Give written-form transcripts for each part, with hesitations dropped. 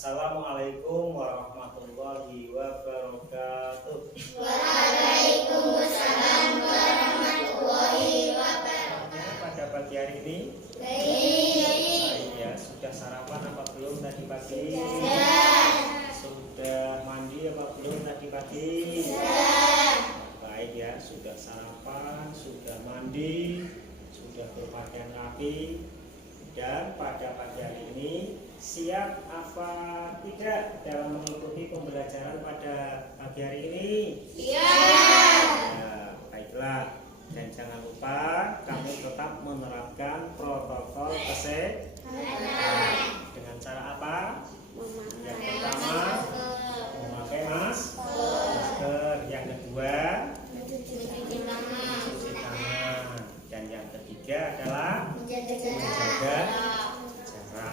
Assalamualaikum warahmatullahi wabarakatuh. Waalaikumsalam warahmatullahi wabarakatuh. Pada pagi hari ini baik ya, sudah sarapan apa belum tadi pagi? Sudah mandi apa belum tadi pagi? Baik ya, sudah sarapan, sudah mandi, sudah berpakaian rapi, dan pada pagi hari ini siap apa tidak dalam mengikuti pembelajaran pada pagi hari ini? Siap. Ya, baiklah, dan jangan lupa kamu tetap menerapkan protokol kesehatan. Dengan cara apa? Yang pertama, memakai masker. Yang kedua, mencuci tangan. Dan yang ketiga adalah menjaga jarak.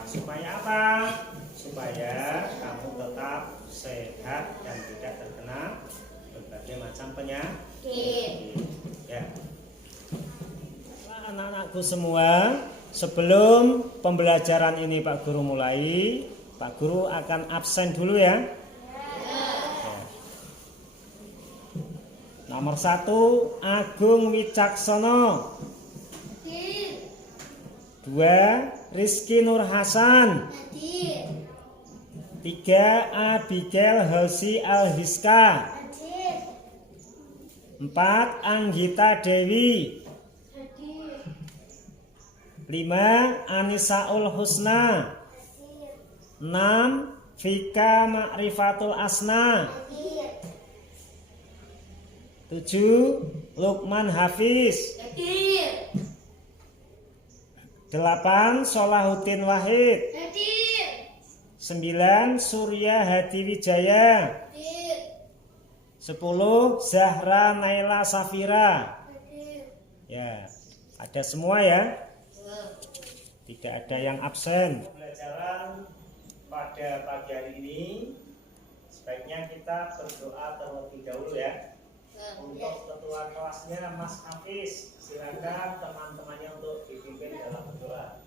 Supaya apa? Supaya kamu tetap sehat dan tidak terkena berbagai macam penyakit. Ya. Anak-anakku semua, sebelum pembelajaran ini Pak Guru mulai, Pak Guru akan absen dulu ya. Nomor 1, Agung Wicaksono. 2, Rizky Nur Hasan. 3, Abigail Hosi Alhiska. 4, Anggita Dewi. 5, Anisaul Husna. 6, Vika Ma'rifatul Asna. 7, Lukman Hafiz. 8, Solahuddin Wahid. 9, Surya Hadi Wijaya. 10, Zahra Naila Safira. Ya, ada semua ya. Tidak ada yang absen. Pembelajaran pada pagi hari ini sebaiknya kita berdoa terlebih dahulu ya. Untuk ketua kelasnya Mas Hafiz, silakan teman-temannya untuk dipimpin dalam berdoa.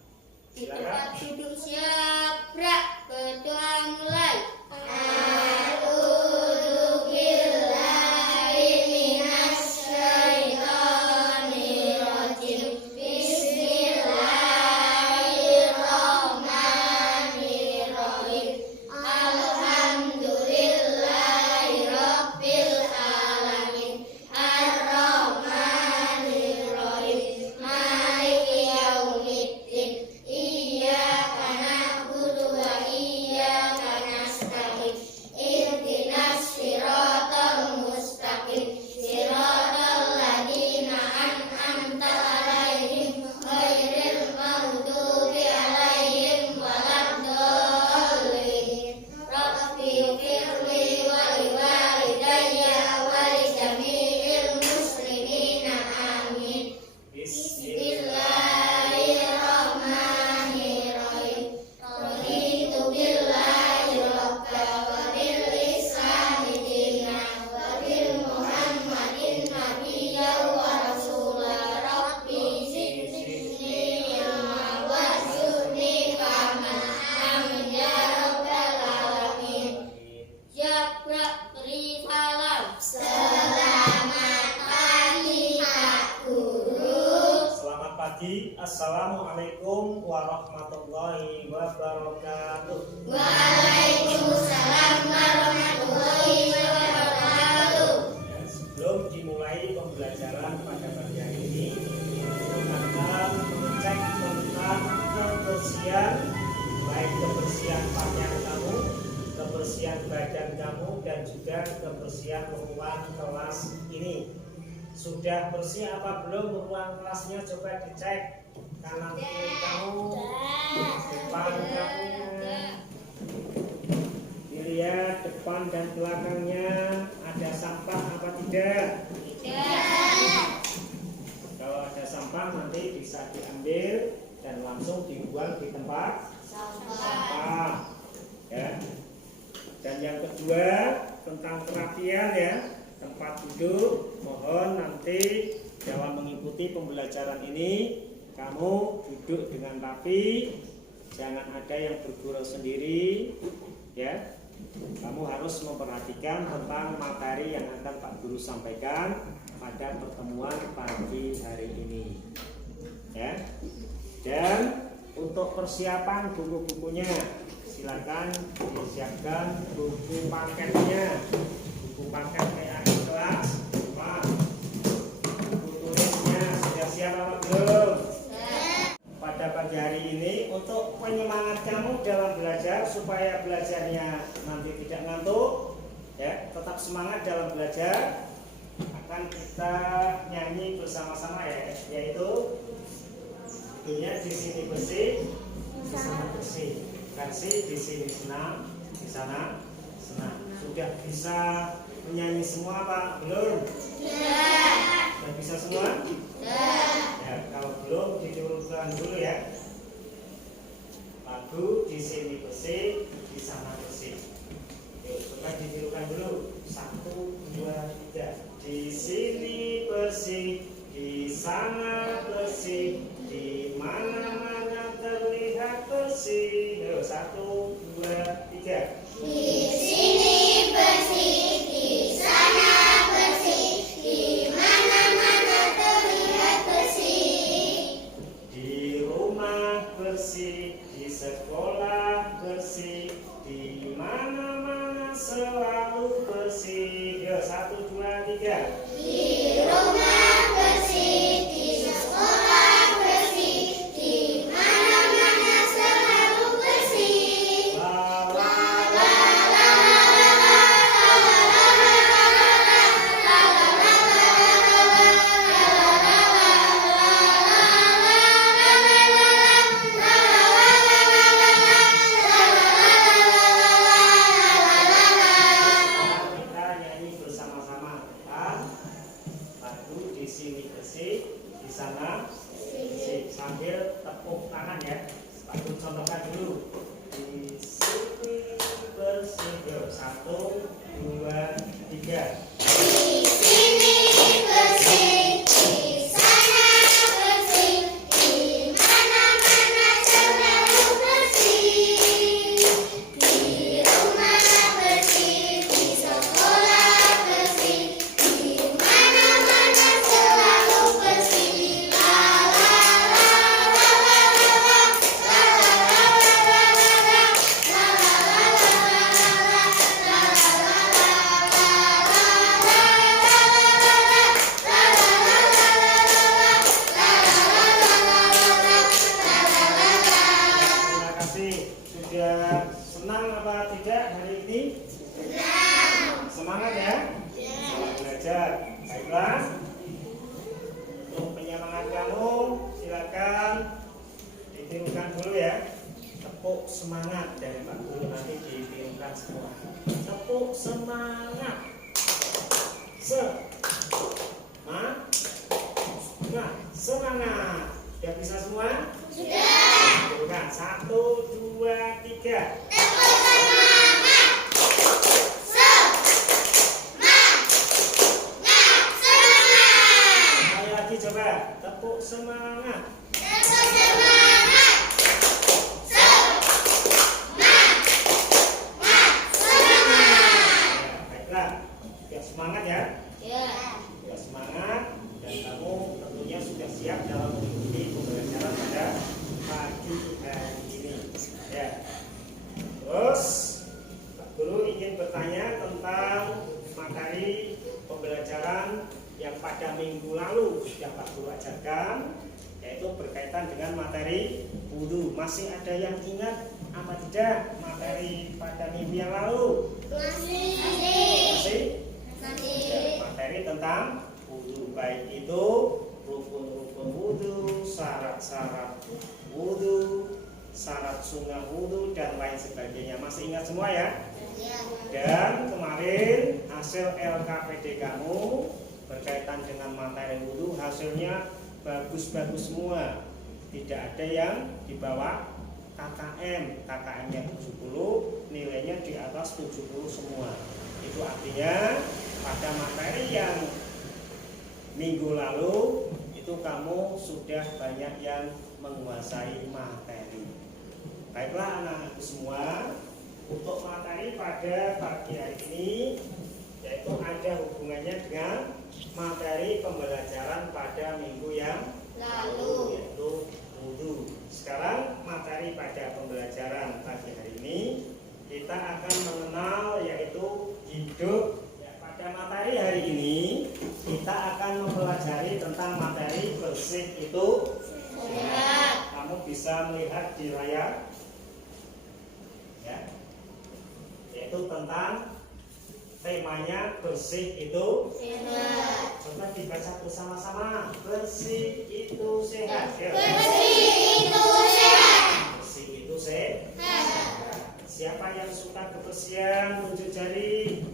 Silakan. Duduk siap, berdoa mulai. Assalamualaikum warahmatullahi wabarakatuh. Waalaikumsalam warahmatullahi wabarakatuh. Sebelum dimulai pembelajaran pada pagi hari ini, akan mengecek tentang kebersihan, baik kebersihan pakaian kamu, kebersihan badan kamu, dan juga kebersihan ruang kelas ini. Sudah bersih apa belum ruang kelasnya? Coba dicek kanan kiri kamu, depan kamu, dilihat depan dan belakangnya ada sampah apa tidak? Kalau ada sampah nanti bisa diambil dan langsung dibuang di tempat sampah. Ya. Dan yang kedua tentang kerapian ya. Tempat duduk, mohon nanti dalam mengikuti pembelajaran ini kamu duduk dengan rapi, jangan ada yang bergurau sendiri, ya. Kamu harus memperhatikan tentang materi yang akan Pak Guru sampaikan pada pertemuan pagi hari ini, ya. Dan untuk persiapan buku-bukunya, silakan disiapkan buku paketnya, buku paket PA kelas. Pak, buku tulisnya sudah siap apa belum? Pada pagi hari ini untuk penyemangat kamu dalam belajar supaya belajarnya nanti tidak ngantuk, ya, tetap semangat dalam belajar. Akan kita nyanyi bersama-sama ya, yaitu judulnya di sini bersih, di sana bersih. Versi di sini senang, di sana senang. Sudah bisa menyanyi semua Pak? Belum? Sudah bisa semua? Ya, kalau belum ditirukan dulu ya. Lagu di sini bersih, di sana bersih. Yuk, coba ditirukan dulu. 1, 2, 3. Di sini bersih, di sana bersih, di mana-mana terlihat bersih. Yuk, 1, 2, 3. Di sini bersih, di sana bersih, di mana-mana terlihat bersih. Di rumah bersih, di sekolah bersih, di mana-mana selalu bersih. Yuk, 1, 2, 3. Di rumah bersih, di sekolah bersih, di mana-mana selalu bersih. La, La la, la la Sekarang kita nyanyi bersama-sama tentang lagu di sini bersih, di sana bersih, sambil tepuk tangan ya. Pak Guru contohkan dulu. Di sini bersih. Yuk, 1, 2, 3. Di sini bersih, di sana bersih, di mana-mana selalu bersih. Di rumah bersih, di sekolah bersih, di mana-mana selalu bersih. La la la Terima kasih. Sudah senang apa tidak hari ini? Semangat ya? Selamat belajar. Baiklah. Untuk penyemangat kamu, silakan ditirukan dulu ya. Tepuk semangat dari Pak Guru nanti ditirukan semua. Tepuk semangat. Semangat. Sudah bisa semua? Tirukan. 1, 2, 3. Sekali lagi coba. Tepuk semangat. Ya, baiklah. Sudah semangat ya? Sudah semangat dan kamu tentunya sudah siap dalam mengikuti pembelajaran pada pagi hari ini. Ya. Terus Pak Guru ingin bertanya tentang materi pembelajaran yang pada minggu lalu sudah Pak Guru ajarkan, yaitu berkaitan dengan materi wudu. Masih ada yang ingat apa tidak materi pada minggu yang lalu? Masih? Materi tentang wudu, baik itu rukun-rukun wudu, syarat-syarat wudu, syarat sunnah wudu dan lain sebagainya. Masih ingat semua ya? Dan kemarin hasil LKPD kamu berkaitan dengan materi wudu, hasilnya bagus-bagus semua. Tidak ada yang di bawah KKM. KKM-nya 70, nilainya di atas 70 semua. Itu artinya pada materi yang minggu lalu itu kamu sudah banyak yang menguasai materi. Baiklah anak-anakku semua, untuk materi pada pagi hari ini, yaitu ada hubungannya dengan materi pembelajaran pada minggu yang Lalu. yaitu wudu. Sekarang materi pada pembelajaran pagi hari ini kita akan mengenal yaitu hidup. Ya, pada materi hari ini kita akan mempelajari tentang materi bersih itu Sehat. Kamu bisa melihat di layar, ya, yaitu tentang temanya bersih itu Sehat. coba dibaca bersama-sama. Bersih itu sehat. Ya. Bersih itu sehat. Bersih itu sehat. Sehat. Siapa yang suka kebersihan tunjuk jari.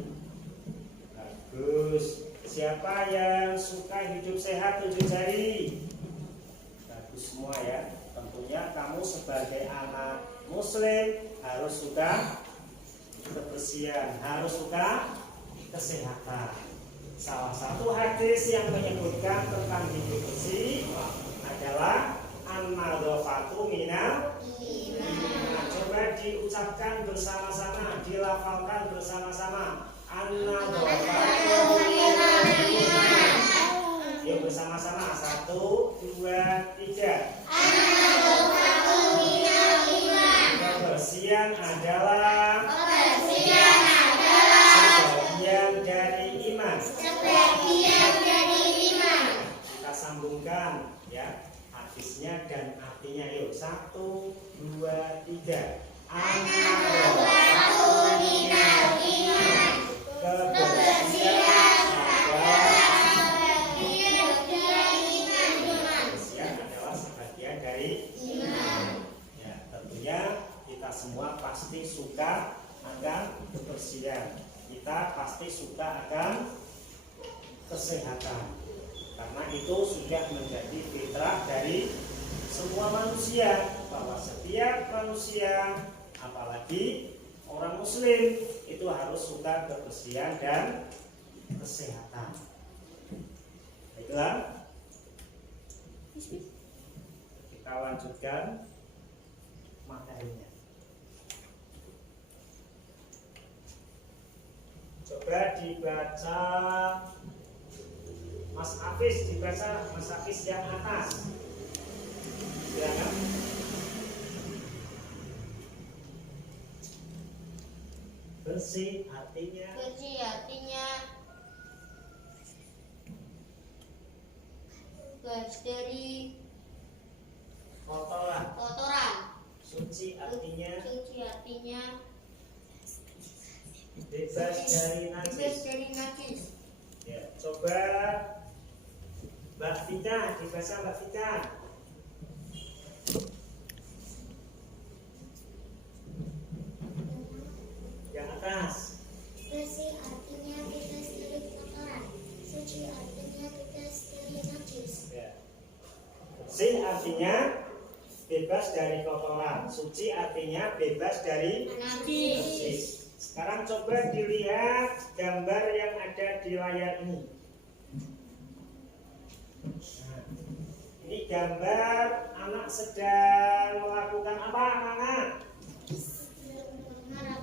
Bagus. Siapa yang suka hidup sehat tunjuk jari. Bagus semua ya. Tentunya kamu sebagai anak muslim harus suka kebersihan, harus suka kesehatan. Salah satu hadis yang menyebutkan tentang hidup bersih adalah an-nadhafatu minal iman. Coba diucapkan bersama-sama, dilafalkan bersama-sama. An-nadhafatu minal iman. Yuk bersama-sama. 1, 2, 3. An-nadhafatu minal iman. Kebersihan adalah Kebersihan adalah sebagian dari iman. sebagian dari iman. Kita sambungkan ya hadisnya dan artinya. Yuk 1, 2, 3. An-nadhafatu minal iman. Kebersihan adalah sebagian dari iman. ya, tentunya kita semua pasti suka akan kebersihan. Kita pasti suka akan kesehatan. Karena itu sudah menjadi fitrah dari semua manusia, bahwa setiap manusia, apalagi orang muslim, itu harus suka kebersihan dan kesehatan. Baiklah, kita lanjutkan materinya. Coba dibaca Mas Hafiz, dibaca Mas Hafiz yang atas. Silakan. Bersih artinya Bersih artinya bebas dari kotoran. kotoran. Suci artinya Suci artinya bebas dari bebas najis. dari najis. Ya, coba Mbak Vita, dibaca Mbak Vita. Yang atas. Bersih artinya bebas dari kotoran. Suci artinya bebas dari najis. Ya. Bersih artinya bebas dari kotoran. Suci artinya bebas dari Najis. najis. Sekarang coba dilihat gambar yang ada di layar ini. Nah, ini gambar anak sedang melakukan apa, anak?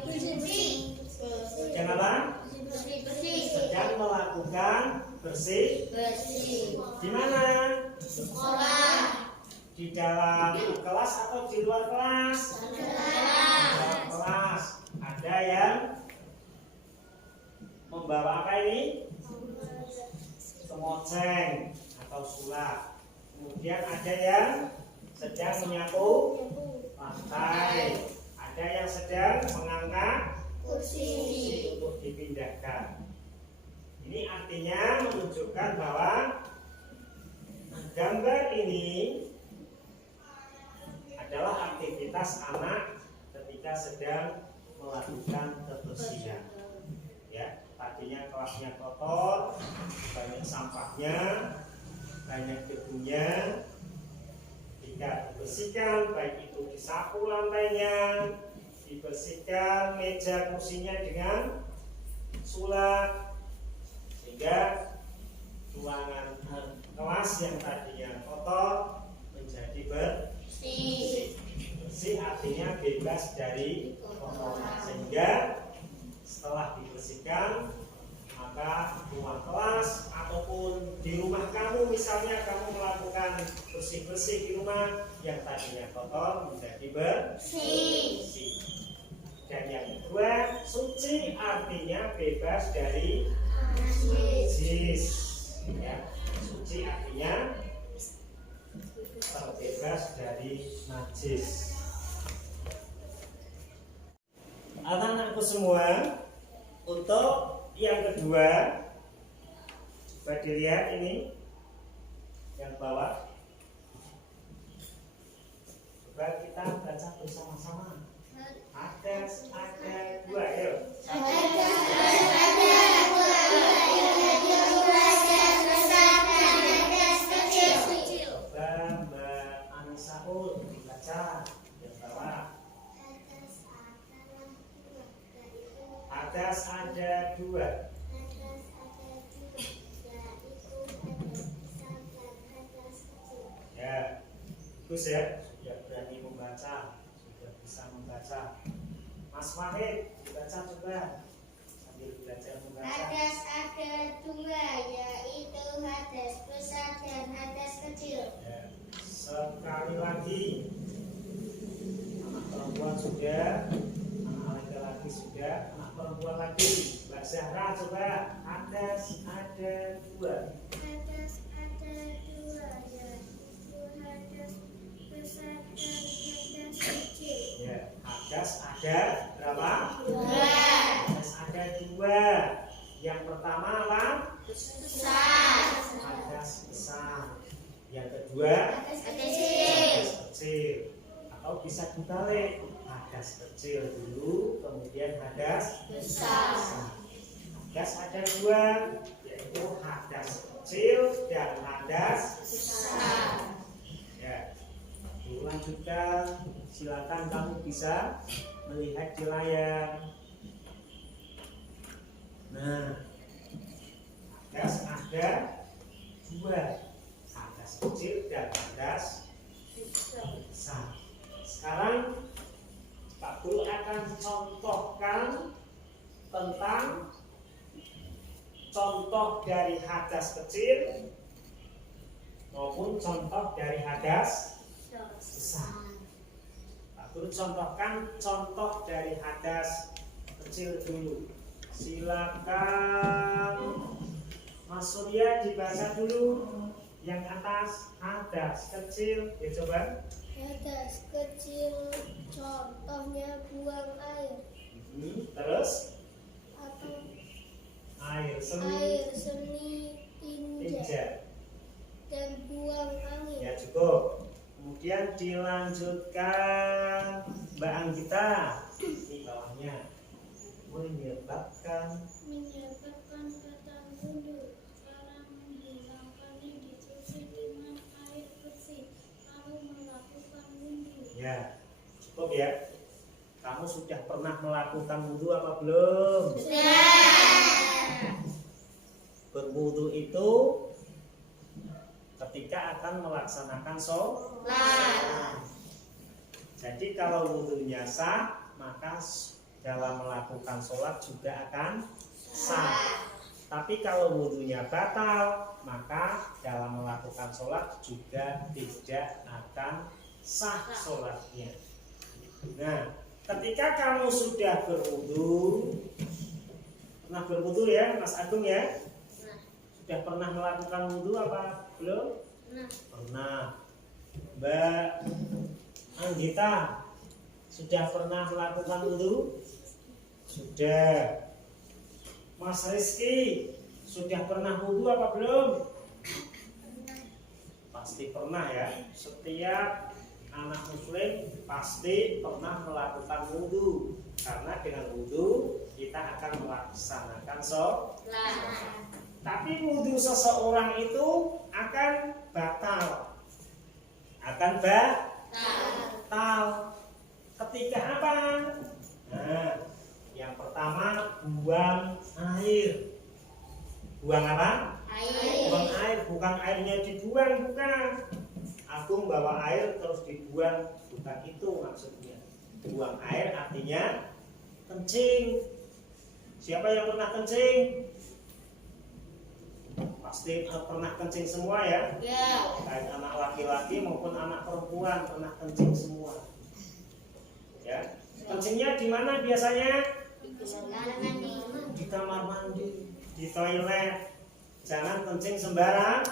Bersih. Sedang apa? Bersih. Sedang melakukan bersih. Bersih. Di mana? Sekolah. Di dalam kelas atau di luar kelas? Di dalam kelas. Ada yang membawa apa ini? Semoceng atau sulap. Kemudian ada yang sedang menyapu lantai. Ada yang sedang mengangkat Kursi. untuk dipindahkan. Ini artinya menunjukkan bahwa gambar ini adalah aktivitas anak ketika sedang melakukan kebersihan. Ya, tadinya kelasnya kotor, banyak sampahnya, banyak debunya. Jika dibersihkan, baik itu disapu lantainya, dibersihkan meja kursinya dengan sulap, sehingga ruangan kelas yang tadinya kotor menjadi bersih. Bersih artinya bebas dari kotoran. Sehingga setelah dibersihkan, maka ruang kelas ataupun di rumah kamu, misalnya kamu melakukan bersih-bersih di rumah yang tadinya kotor menjadi bersih. Dan yang kedua, suci artinya bebas dari najis. Ya, suci artinya terbebas dari najis. Anak-anakku semua, untuk yang kedua, coba dilihat ini yang bawah. Coba kita baca bersama-sama. Ada dua, ayo. Coba Mbak Anisaul dibaca yang bawah. Hadas ada dua. Ya, bagus ya. Sudah berani membaca, sudah bisa membaca. Mas Wahid, dibaca coba sambil belajar membaca. Hadas ada dua, yaitu hadas besar dan hadas kecil. Ya. Sekali lagi, anak perempuan sudah, anak laki-laki sudah, anak perempuan lagi. Mbak Zahra coba, hadas ada dua. Hadas ada dua, yaitu hadas besar dan hadas kecil. Ya, hadas ada berapa? Dua. Hadas ada dua. Yang pertama apa? Besar. Hadas besar. Yang kedua, Hadas hadas kecil. Atau bisa dibalik, hadas kecil dulu, kemudian hadas besar. Hadas ada dua, yaitu hadas kecil dan hadas Besar. ya. Dilanjutkan, silakan kamu bisa melihat di layar. Nah, hadas ada dua, hadas kecil dan hadas besar. Sekarang Pak Guru akan contohkan tentang contoh dari hadas kecil maupun contoh dari hadas besar. Pak Guru contohkan contoh dari hadas kecil dulu. Silakan Mas Surya dibaca dulu yang atas, hadas kecil. Ya coba. Hadas kecil contohnya buang air Terus atau air air seni tinja tinja. dan buang angin. Ya cukup. Kemudian dilanjutkan Mbak Anggita. Ini bawahnya. Menyebabkan Batang mundur cara menghilangkannya dicuci dengan air bersih lalu melakukan wudhu. ya cukup ya. Kamu sudah pernah melakukan wudhu apa belum? Sudah. Berwudhu itu ketika akan melaksanakan sholat. Jadi kalau wudhunya sah, maka dalam melakukan sholat juga akan sah. Tapi kalau wudhunya batal, maka dalam melakukan sholat juga tidak akan sah sholatnya. Nah, ketika kamu sudah berwudhu, pernah berwudhu ya, Mas Agung ya? Sudah pernah melakukan wudhu apa belum? Pernah. Mbak Anggita sudah pernah melakukan wudhu? Sudah. Mas Rizky sudah pernah wudhu apa belum? Pasti pernah ya. Setiap anak muslim pasti pernah melakukan wudhu, karena dengan wudhu kita akan melaksanakan sholat. Tapi wudhu seseorang itu akan batal. Akan batal. Ketika apa? Nah, yang pertama buang air. Buang apa? Buang air, bukan airnya dibuang, bukan. Agung bawa air terus dibuang, bukan itu maksudnya. Buang air artinya kencing. Siapa yang pernah kencing? Pasti pernah kencing semua ya. Ya. Baik anak laki-laki maupun anak perempuan pernah kencing semua. Ya. Kencingnya di mana biasanya? Di kamar mandi, di toilet. Jangan kencing sembarang.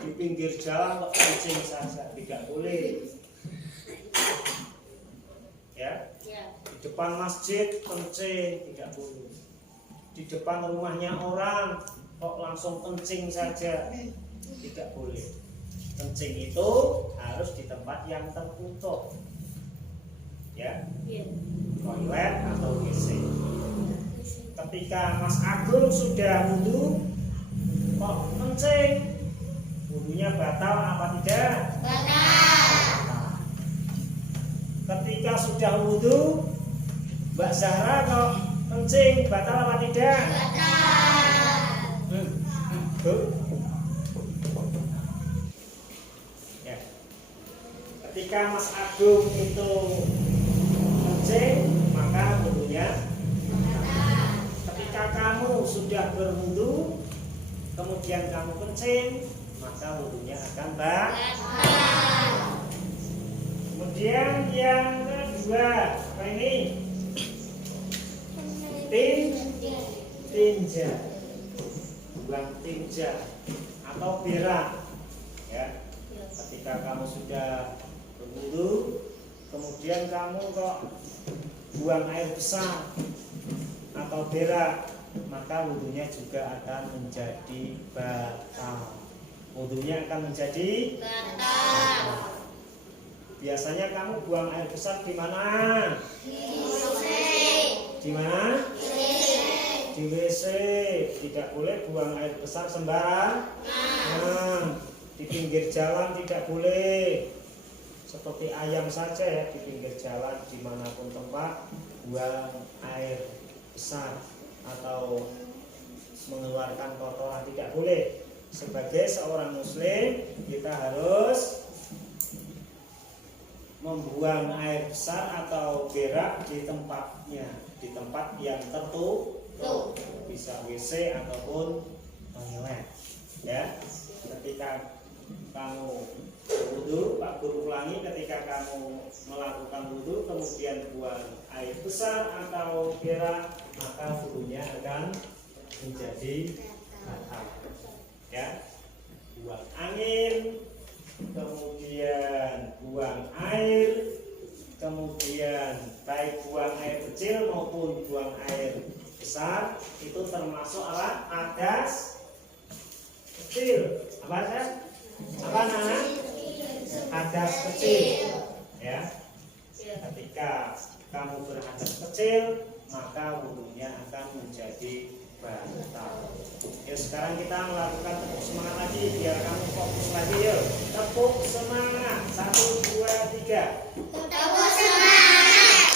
Di pinggir jalan kok kencing saja, tidak boleh. Ya. Di depan masjid kencing tidak boleh. Di depan rumahnya orang kok langsung kencing saja, tidak boleh. Kencing itu harus di tempat yang tertutup, ya, toilet atau WC. Ketika Mas Agung sudah wudhu kok kencing, wudhunya batal apa tidak? Batal. Ketika sudah wudhu Mbak Zahra kok kencing, batal apa tidak? Ya. Ketika Mas Agung itu kencing, maka wudhunya. Ketika kamu sudah berwudhu, kemudian kamu kencing, maka wudhunya akan batal. Kemudian yang kedua, apa ini? Tinja. Buang tinja atau berak, ya. Ketika kamu sudah berwudu, kemudian kamu kok buang air besar atau berak, maka wudunya juga akan menjadi batal. Wudunya akan menjadi batal. Biasanya kamu buang air besar di mana? Di mana? Di WC. Tidak boleh buang air besar sembarangan. Di pinggir jalan tidak boleh. Seperti ayam saja ya, di pinggir jalan dimanapun tempat buang air besar atau mengeluarkan kotoran tidak boleh. Sebagai seorang muslim kita harus membuang air besar atau berak di tempatnya, di tempat yang tertutup, bisa WC ataupun toilet. Ya, ketika kamu berwudu, Pak Guru ulangi, ketika kamu melakukan wudu kemudian buang air besar atau berak, maka wudunya akan menjadi batal. Ya, buang angin, kemudian buang air, kemudian baik buang air kecil maupun buang air besar itu termasuk hadas kecil. Apa namanya? Hadas kecil. Ya. Ketika kamu berhadas kecil, maka wudunya akan menjadi batal. Yuk sekarang kita melakukan tepuk semangat lagi biar kamu fokus lagi. Yuk tepuk semangat, 1, 2, 3. Tepuk semangat.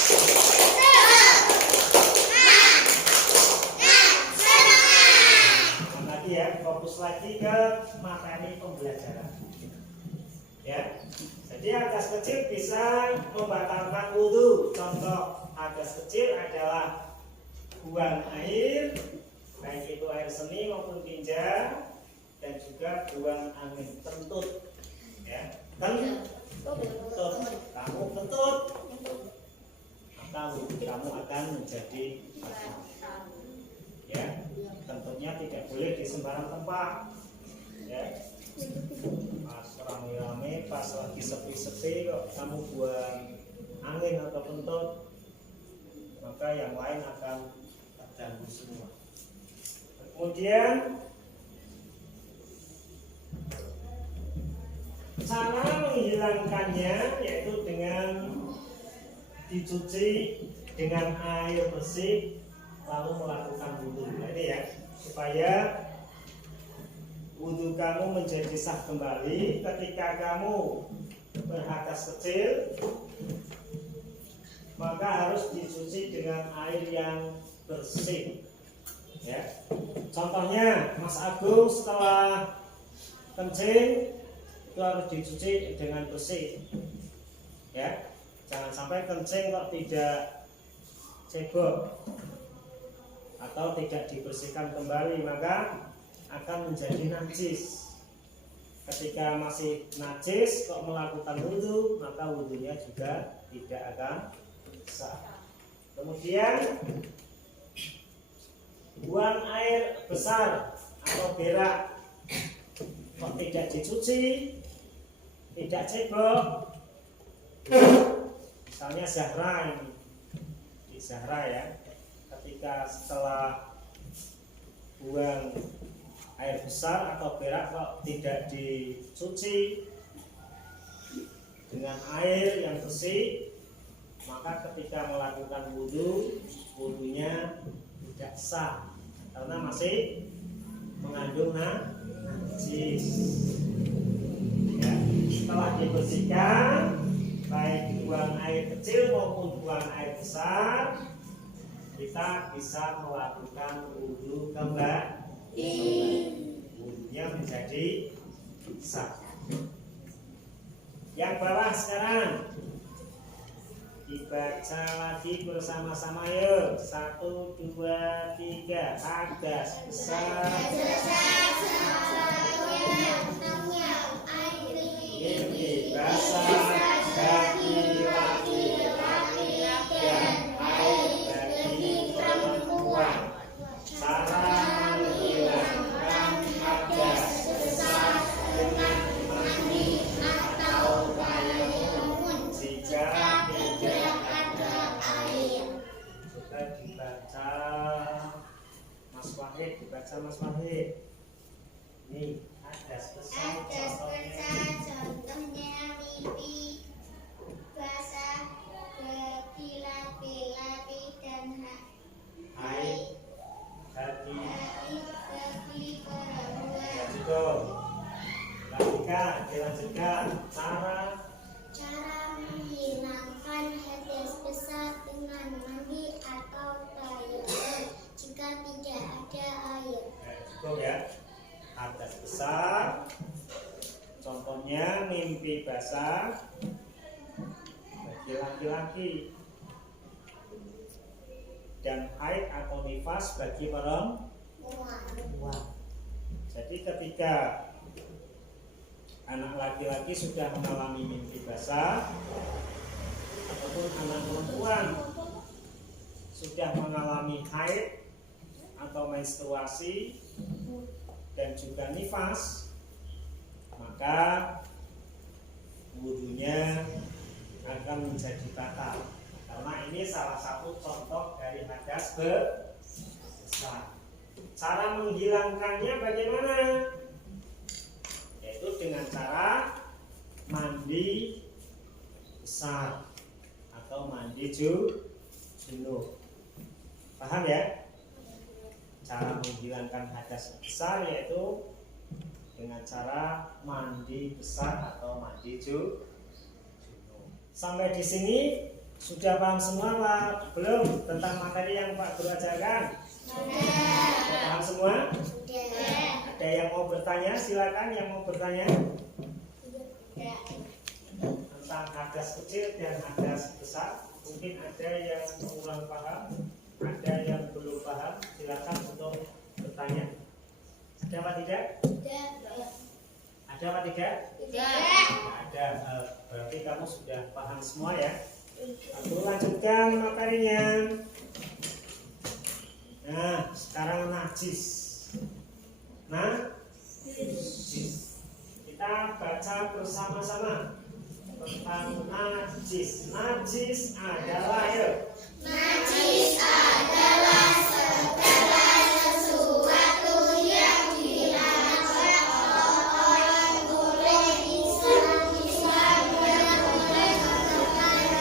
Lagi ya, fokus lagi ke materi pembelajaran. Ya, jadi hadas kecil bisa membatalkan wudhu. Contoh hadas kecil adalah buang air, baik itu air seni maupun tinja, dan juga buang angin, kentut, ya, kentut, kamu kentut, maka wudhu kamu akan menjadi batal. Ya, kentutnya tidak boleh di sembarang tempat. Ya, pas rame-rame, pas lagi sepi-sepi kok kamu buang angin atau kentut, maka yang lain akan terganggu semua. Kemudian cara menghilangkannya yaitu dengan dicuci dengan air bersih lalu melakukan wudhu. Nah, ini ya, supaya wudhu kamu menjadi sah kembali. Ketika kamu berhadas kecil, maka harus dicuci dengan air yang bersih. Ya, contohnya Mas Agung setelah kencing itu harus dicuci dengan bersih. Ya, jangan sampai kencing kok tidak cebok atau tidak dibersihkan kembali, maka akan menjadi najis. Ketika masih najis kok melakukan wudhu, maka wudhunya juga tidak akan sah. Kemudian buang air besar atau berak kok tidak dicuci, tidak cebok. Misalnya Zahra ini, di Zahra ya, ketika setelah buang air besar atau berak kok tidak dicuci dengan air yang bersih, maka ketika melakukan wudhu, wudhunya tidak sah karena masih mengandung najis. Ya, setelah dibersihkan, baik buang air kecil maupun buang air besar, kita bisa melakukan wudhu kembali. Wudhunya menjadi sah. Yang bawah sekarang dibaca lagi bersama-sama yuk. 1, 2, 3. Hadas besar, mimpi basah bagi laki-laki dan haid bagi perempuan. Cara menghilangkan hadas besar dengan mandi atau tayamum jika tidak ada air. Coba dibaca Mas Wahid, dibaca Mas Wahid. Nih, hadas besar contohnya mimpi basah bagi laki-laki dan haid bagi perempuan. ya cukup. Lanjutkan, dilanjutkan. Cara menghilangkan hadas besar dengan mandi atau tayamum jika tidak ada air. Cukup ya. Hadas besar, contohnya mimpi basah bagi laki-laki dan haid atau nifas bagi perempuan. Jadi ketika anak laki-laki sudah mengalami mimpi basah ataupun anak perempuan sudah mengalami haid atau menstruasi dan juga nifas, maka wudhunya akan menjadi batal karena ini salah satu contoh dari hadas besar. Cara menghilangkannya bagaimana? Yaitu dengan cara mandi besar atau mandi junub. Paham ya? Cara menghilangkan hadas besar yaitu dengan cara mandi besar atau mandi junub. Sampai di sini sudah paham semua Pak? Belum tentang materi yang Pak Guru ajarkan? Sudah paham semua? Sudah. Ada yang mau bertanya? Silakan yang mau bertanya tentang hadas kecil dan hadas besar. Mungkin ada yang kurang paham, ada yang belum paham. Silakan untuk bertanya. Ada apa tidak? Ada apa tidak? Ada. Berarti kamu sudah paham semua ya. Aku lanjutkan materinya. Nah, sekarang najis. Najis. Kita baca bersama-sama tentang najis. Najis adalah Najis adalah segala sesuatu yang dilarang orang boleh Islam yang boleh seseorang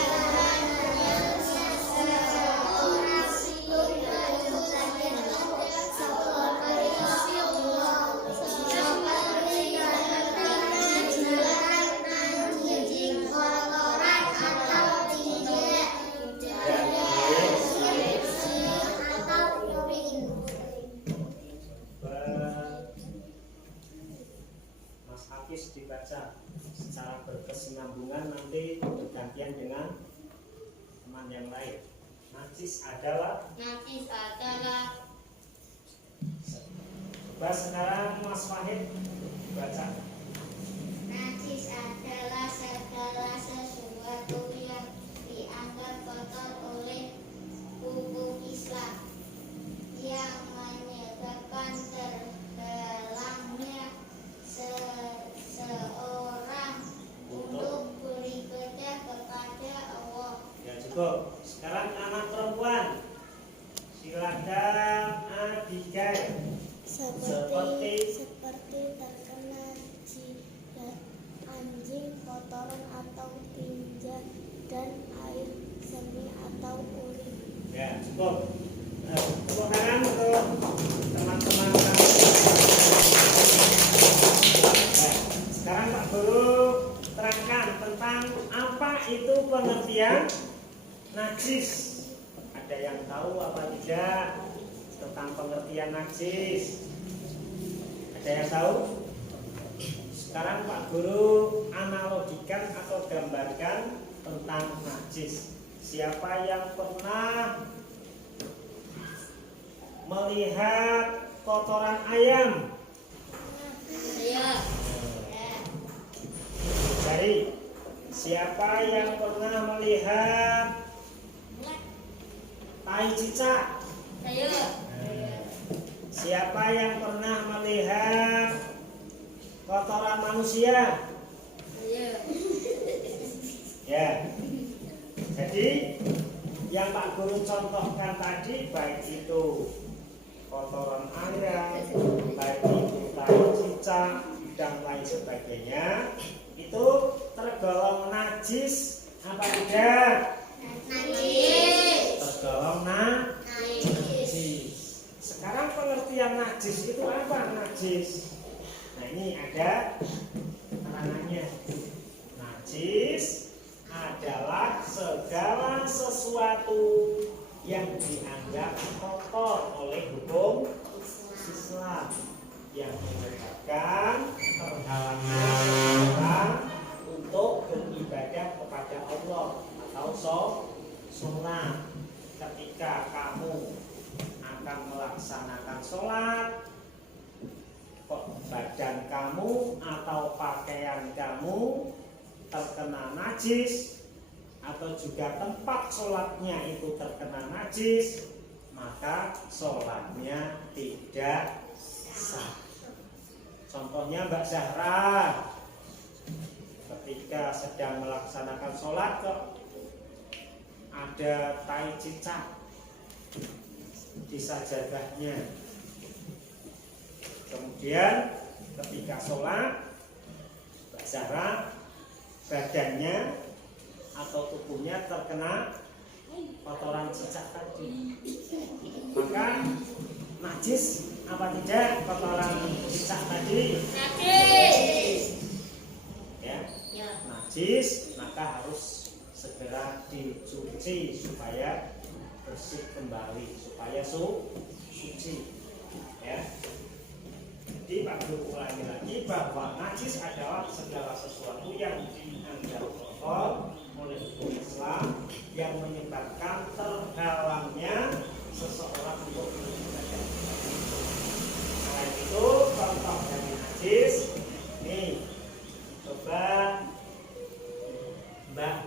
Mas Hafiz dibaca secara berkesinambungan, nanti bergantian dengan teman yang lain. Najis adalah. Najis adalah. Coba sekarang Mas Wahid baca. Najis adalah segala sesuatu yang dianggap kotor oleh hukum Islam yang menyebabkan terhalangnya seseorang untuk beribadah kepada Allah. Ya cukup. Sekarang anak perempuan. Silakan Abigail. Seperti terkena jidat anjing, kotoran atau tinja, dan air seni atau urin. Ya cukup. Tepuk tangan untuk teman-teman kami. Nah, sekarang Pak Guru terangkan tentang apa itu pengertian najis. Ada yang tahu apa tidak tentang pengertian najis? Ada yang tahu? Sekarang Pak Guru analogikan atau gambarkan tentang najis. Siapa yang pernah melihat kotoran ayam? Saya. Cari. Siapa yang pernah melihat tai cicak? Saya. Siapa yang pernah melihat kotoran manusia? Saya. Ya. Jadi yang Pak Guru contohkan tadi, baik itu kotoran ayam, baik itu tai cicak dan lain sebagainya, itu tergolong najis apa tidak? Najis. Tergolong najis. Sekarang pengertian najis itu apa? Najis. Nah ini ada keterangannya. Najis adalah segala sesuatu yang dianggap kotor oleh hukum Islam yang menyebabkan terhalangnya orang untuk beribadah kepada Allah atau sholat. Ketika kamu akan melaksanakan sholat, badan kamu atau pakaian kamu terkena najis atau juga tempat sholatnya itu terkena najis, maka sholatnya tidak sah. Contohnya Mbak Zahra ketika sedang melaksanakan sholat kok ada tai cicak di sajadahnya. Kemudian ketika sholat Mbak Zahra badannya atau tubuhnya terkena kotoran cicak tadi, maka najis apa tidak kotoran cicak tadi? Najis. Ya, Ya. najis, maka harus segera dicuci supaya bersih kembali, supaya suci. Ya. Jadi Pak Guru ulangi lagi bahwa najis adalah segala sesuatu yang dianggap kotor oleh hukum Islam yang menyebabkan terhalangnya seseorang untuk beribadah. Selain itu contoh dari najis, nih coba Mbak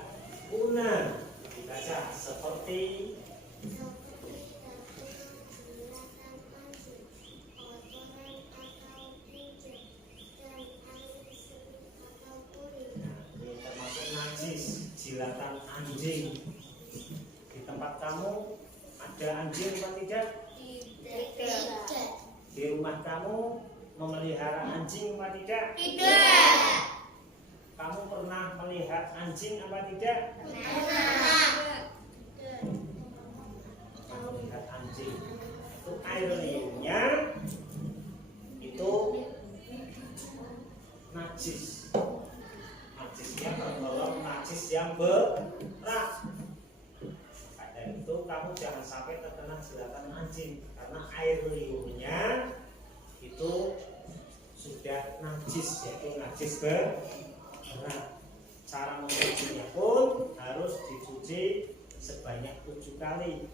Una dibaca seperti jilatan anjing. Di tempat kamu ada anjing atau tidak? Tidak. Di rumah kamu memelihara anjing apa tidak? Tidak. Kamu pernah melihat anjing apa tidak? Pernah melihat anjing. Itu air liurnya itu najis. Najisnya tergolong najis yang berat. Karena itu kamu jangan sampai terkena jilatan anjing, karena air liurnya itu sudah najis, yaitu najis berat. Cara mencucinya pun harus dicuci sebanyak 7 kali.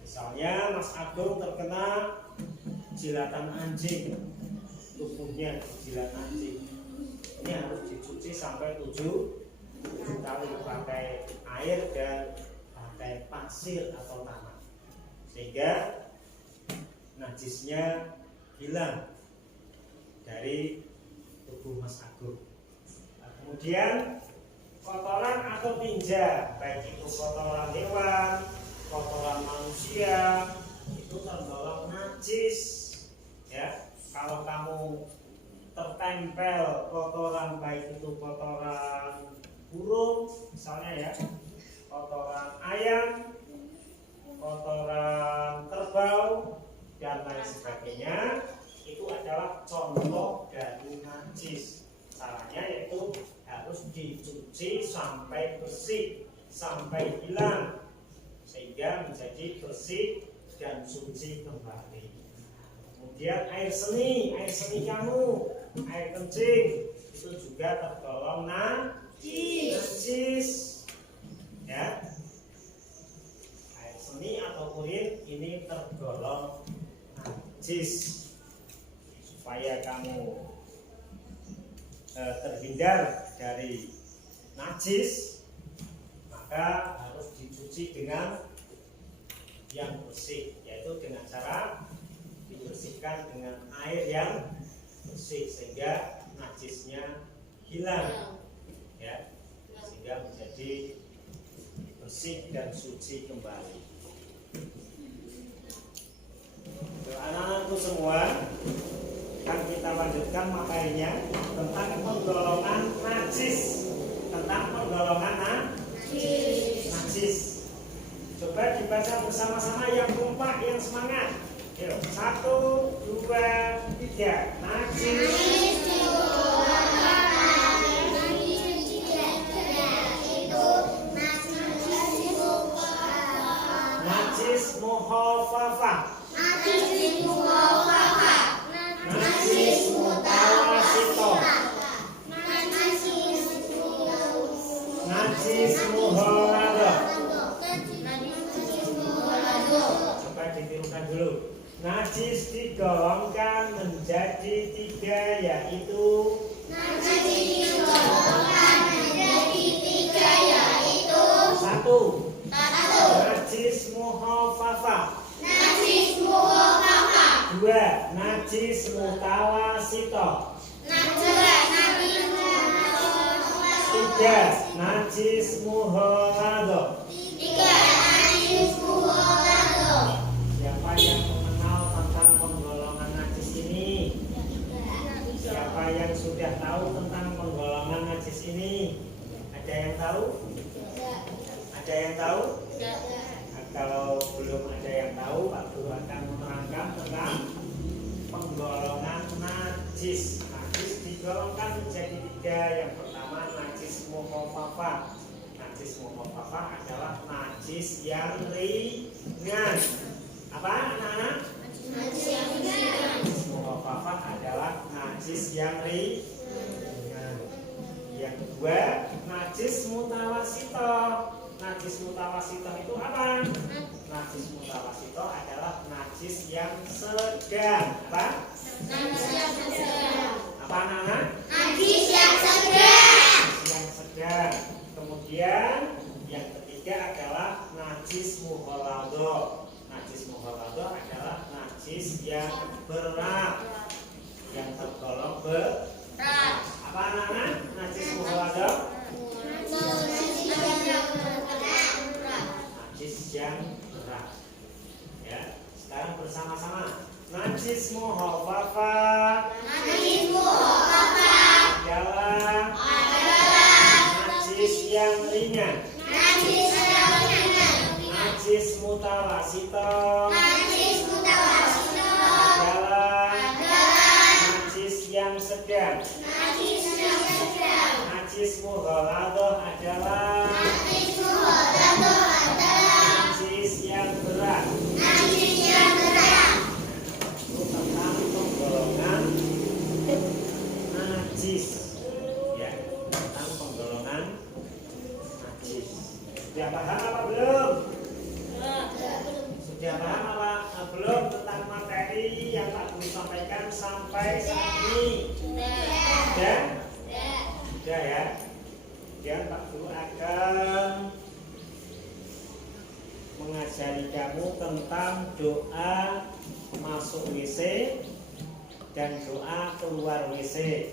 Misalnya Mas Agung terkena jilatan anjing, tubuhnya jilat anjing, ini harus dicuci sampai 7 kali pakai air dan pakai pasir atau tanah, sehingga najisnya hilang dari tubuh Mas Agung. Nah, kemudian kotoran atau tinja, baik itu kotoran hewan, kotoran manusia, itu tergolong najis. Ya, kalau kamu tertempel kotoran, baik itu kotoran burung, misalnya ya, kotoran ayam, kotoran kerbau, dan lain sebagainya, itu adalah contoh dari najis. Caranya yaitu harus dicuci sampai bersih, sampai hilang, sehingga menjadi bersih dan suci kembali. Kemudian air seni kamu, air kencing, itu juga tergolong najis. Ya, air seni atau urin ini tergolong najis. Supaya kamu terhindar dari najis, maka harus dicuci dengan yang bersih, yaitu dengan cara dibersihkan dengan air yang bersih sehingga najisnya hilang, ya, sehingga menjadi bersih dan suci kembali. Anak-anakku semua, kan kita lanjutkan materinya tentang penggolongan najis, najis. Coba dibaca bersama-sama, yang kompak, yang semangat. Yuk, 1, 2, 3. Najis. Najis mukhafafah. Najis mutawasito. Najis mughaladah. Coba ditirukan dulu. Najis digolongkan menjadi 3, yaitu satu, najis mukhafafah. 2, najis mutawasito. 3, najis mughaladah. Siapa yang mengenal tentang penggolongan najis ini? Siapa yang sudah tahu tentang penggolongan najis ini? Ada yang tahu? Ada yang tahu? Nah, kalau belum ada yang tahu, Pak Guru akan menerangkan tentang penggolongan najis. Najis digolongkan menjadi 3. Yang pertama, najis mukhafafah. Najis mukhafafah adalah najis yang ringan. Apa, anak-anak? Najis mukhafafah adalah najis yang ringan. Yang kedua, najis mutawasito. Najis mutawasito itu apa? Najis mutawasito adalah najis yang sedang. Apa? Apa, anak-anak? Najis yang sedang. Yang sedang. Kemudian yang ketiga adalah najis mughaladah. Najis mughaladah adalah najis yang berat, yang tergolong berat. Apa, anak-anak? Najis mughaladah? Najis yang berat. Ya, sekarang bersama-sama. Najis mukhafafah adalah najis yang ringan. Najis mutawasito adalah najis yang sedang. Najis mughaladah adalah najis yang berat. Itu tentang penggolongan najis, ya, tentang penggolongan najis. Sudah Sudah ya. Kemudian Pak Guru akan mengajari kamu tentang doa masuk WC dan doa keluar WC.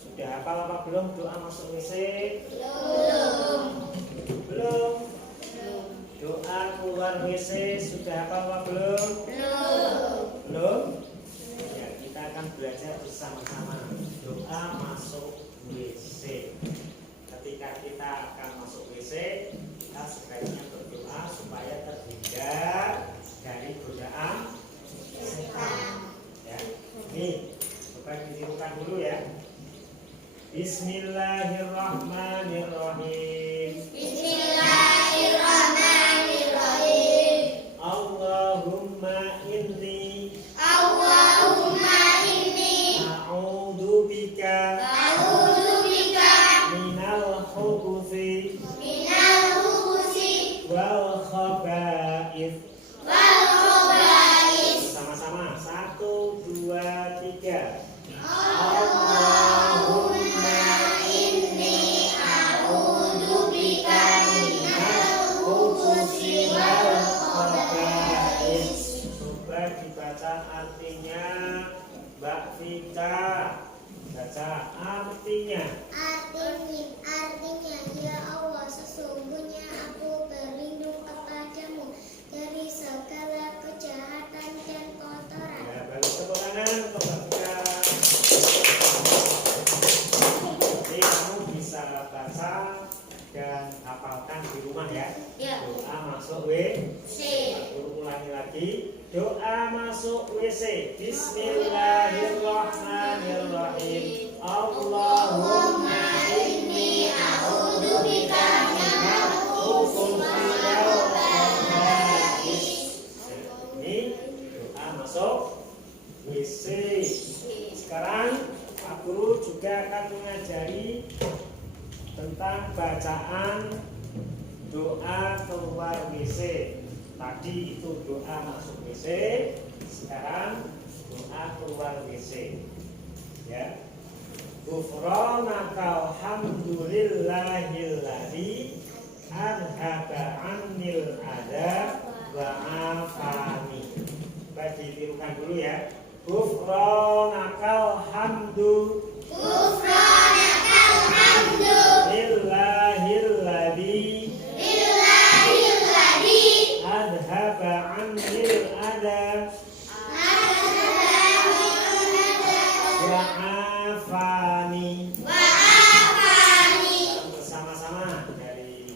Sudah hafal apa belum doa masuk WC? Belum. Doa keluar WC sudah hafal apa belum? Belum. Ya, kita akan belajar bersama-sama doa masuk WC. Ketika kita akan masuk WC, kita sebaiknya berdoa supaya terhindar dari godaan setan. Ya, ini coba ditirukan dulu ya. Bismillahirrahmanirrahim. Bismillahirrahmanirrahim. Allahumma inni a'udzu bika minal khubuthi wal khaba'ith. Sama-sama. 1, 2, 3. Allahumma inni a'udzu bika minal khubuthi wal khaba'ith. Coba dibaca artinya, Mbak Vita. Baca artinya. Artinya, ya Allah, sesungguhnya aku berlindung kepadamu dari segala kejahatan dan kotoran. Ya, balik tepuk tangan untuk Mbak Vita. Jadi kamu bisa baca dan hafalkan di rumah ya. Ya. Doa masuk WC. Aku ulangi lagi. Doa masuk WC. Bismillahirrahmanirrahim. Allahumma inni a'udzu bika minal khubuthi wal khaba'ith. Ini doa masuk WC. Sekarang Pak Guru juga akan mengajari tentang bacaan doa keluar WC. Tadi itu doa masuk WC, sekarang doa keluar WC. Ya. Ghufranaka alhamdulillahilladzi adhaba 'annil adza wa 'afani. Coba ditirukan dulu ya. Ghufranaka alhamdu lillahilladzi adhaba 'annil adza wa 'afani. Bersama-sama dari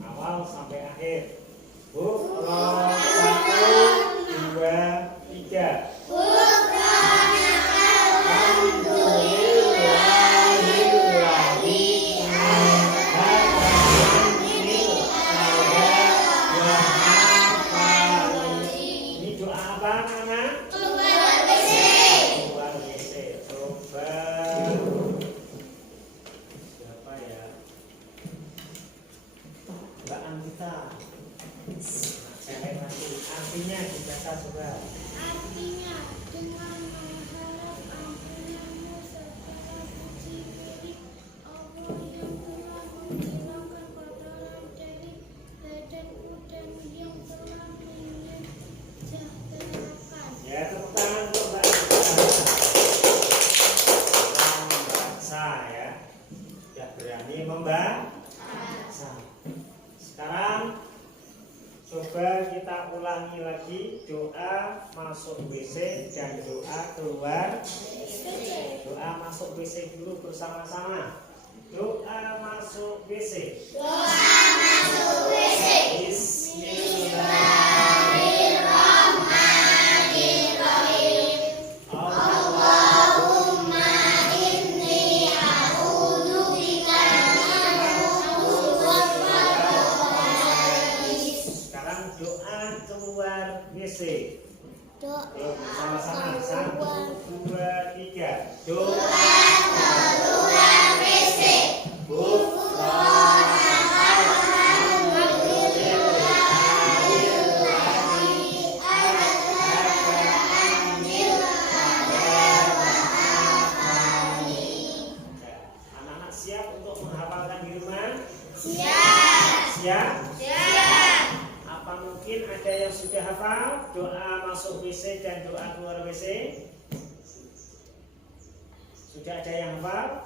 awal sampai akhir. Ghufran 1, 2, 3. Ini doa apa anak? Keluar WC. Coba siapa ya? Mbak Anita. Cewek lagi. Artinya dibaca coba. Artinya, dengan mengharap ampunanmu segala puji milik Allah yang telah menghilangkan kotoran dari badanku dan yang telah menyejahterakan. Ya, tepuk tangan untuk Mbak Anita. Membaca ya. Sudah berani membaca. Sekarang coba kita ulangi lagi doa masuk WC dan doa keluar. Doa masuk WC dulu bersama-sama. Doa masuk WC. Bismillahirrahmanirrahim. Allahumma inni a'udzu bika minal khubuthi wal khaba'ith. Sekarang doa keluar WC. Sama-sama. 1, 2, 3. Doa keluar WC. Ghufranaka alhamdulillahilladzi siap? Siap. Apa mungkin ada yang sudah hafal doa masuk WC dan doa keluar WC? Sudah ada yang hafal?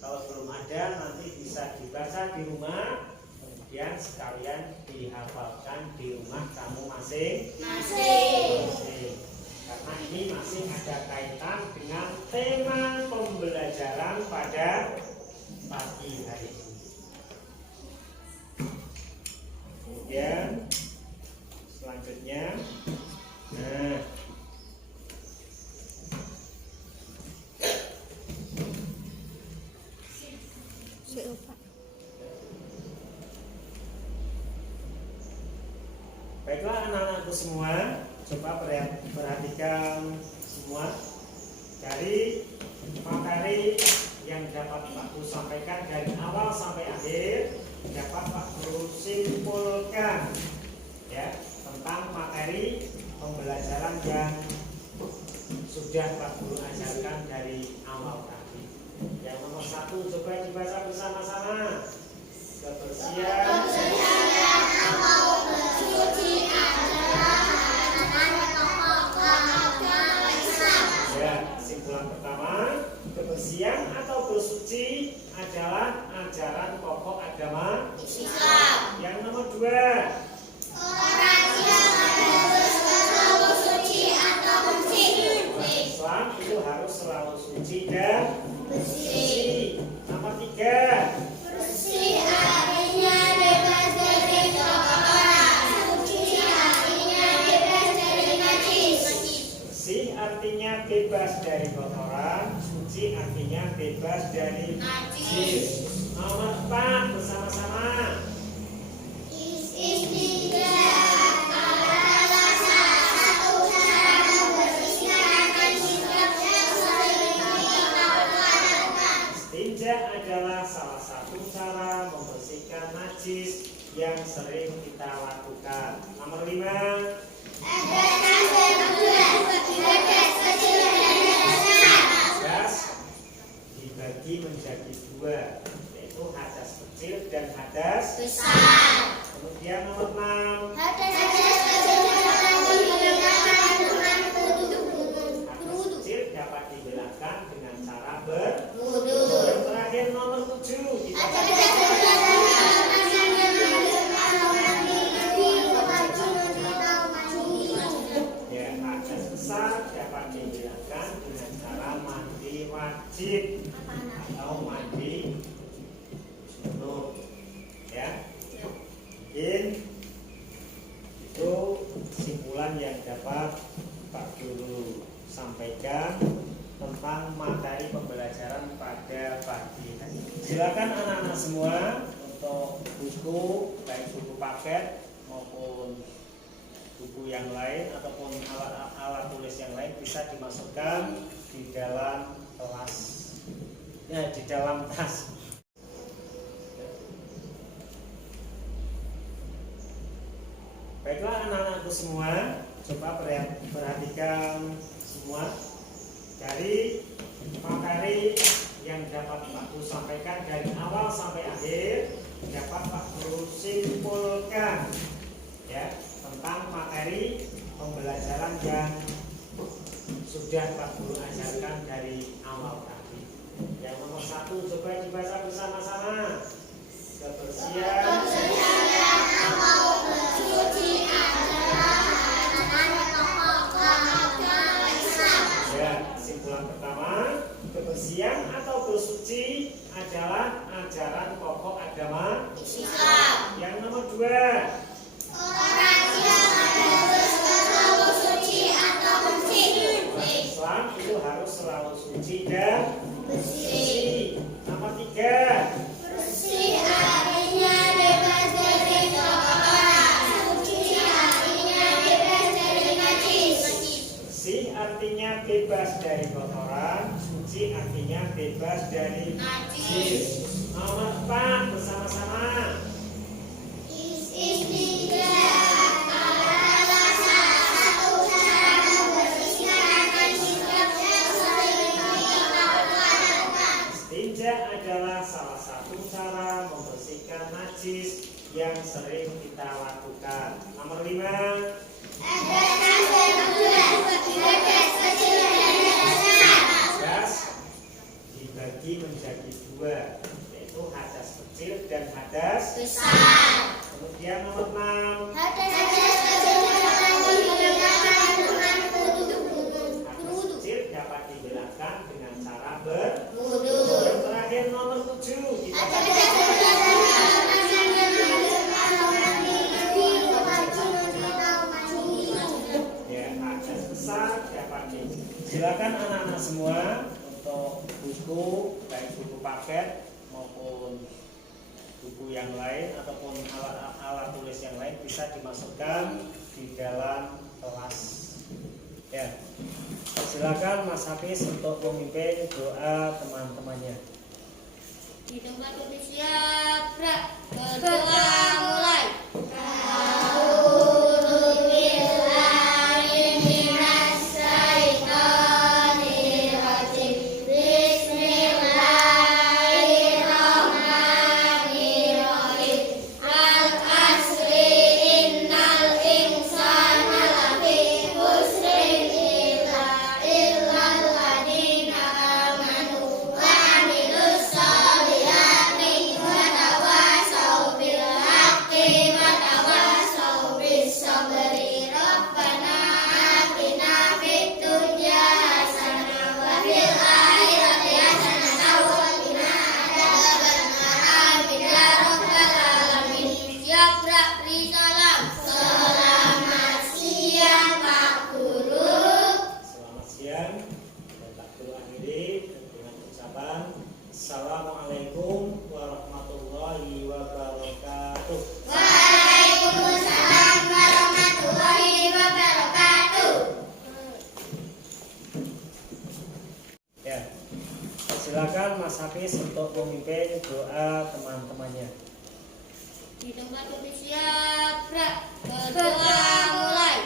Kalau belum ada nanti bisa dibaca di rumah, kemudian sekalian dihafalkan di rumah kamu masing-masing. Karena ini masih ada kaitan dengan tema pembelajaran pada pagi hari ini. Kemudian selanjutnya, baiklah anak-anakku semua, coba perhatikan semua dari materi yang dapat Pak Guru sampaikan dari awal sampai akhir, dapat Pak Guru simpulkan ya tentang materi pembelajaran yang sudah Pak Guru ajarkan dari awal tadi. Yang nomor 1 coba dibaca bersama-sama. Kebersihan Mau bersuci adalah ajaran pokok agama Islam. ya, kesimpulan pertama, kebersihan atau bersuci adalah ajaran pokok agama Islam. Yang nomor 2, Orang yang harus selalu suci atau bersih. Islam itu harus selalu suci dan Bersih. bersih. Nomor 3, Bersih artinya bebas dari kotoran. Suci artinya bebas dari najis. bersih artinya bebas dari kotoran, suci artinya bebas dari najis. Nomor 4 bersama-sama. Istinja adalah salah satu cara membersihkan najis yang sering kita lakukan. Istinja adalah salah satu cara membersihkan najis yang sering kita lakukan. Nomor 5, hadas dibagi menjadi 2, yaitu hadas kecil dan hadas Besar. Kemudian nomor 6, Hadas kecil dapat dibedakan dengan cara berwudu. Wudu. Yang terakhir nomor 7, ya, hadas besar dapat dibedakan dengan cara mandi wajib atau mandi junub. Ya, mungkin itu kesimpulan yang dapat Pak Guru sampaikan tentang materi pembelajaran pada pagi hari ini. Silakan anak-anak semua untuk buku, baik buku paket maupun buku yang lain ataupun alat tulis yang lain bisa dimasukkan di dalam kelas, ya, di dalam tas. Baiklah anak-anakku semua, coba perhatikan semua dari materi yang dapat Pak Guru sampaikan dari awal sampai akhir, dapat Pak Guru simpulkan ya tentang materi pembelajaran yang sudah Pak Guru ajarkan dari awal tadi. Yang nomor 1 coba dibaca bersama-sama. Kebersihan Mau bersuci adalah ajaran pokok agama Islam. ya, kesimpulan pertama, kebersihan atau bersuci adalah ajaran pokok agama Islam. Yang nomor 2, Orang yang harus selalu suci atau bersih. Islam itu harus selalu suci dan Bersih. bersih. Nomor 3, Bersih artinya bebas dari kotoran. Suci artinya bebas dari najis. bersih artinya bebas dari kotoran, suci artinya bebas dari najis. Nomor 4 bersama-sama. Istinja adalah salah satu cara membersihkan najis yang sering kita lakukan. Menginjak adalah salah satu cara membersihkan najis yang sering kita lakukan. Nomor 5. Hadas dibagi menjadi 2, yaitu hadas kecil dan hadas Besar. Kemudian nomor 6. Hadas Hadas kecil dapat dibedakan dengan cara Wudu. Yang terakhir nomor 7. Kita ya, hadas besar dapat silakan anak-anak semua untuk buku, baik buku paket maupun buku yang lain ataupun alat tulis yang lain bisa dimasukkan di dalam kelas. Ya, silakan Mas Hafiz untuk memimpin doa teman-temannya. Di tempat duduk siap, gerak. Berdoa mulai. Selamat siang. Dan tak perlu akhiri dengan ucapan Assalamualaikum warahmatullahi wabarakatuh. Waalaikumsalam warahmatullahi wabarakatuh. Ya, silakan Mas Hafiz untuk memimpin doa teman-temannya. Di tempat duduk siap, gerak. Berdoa mulai.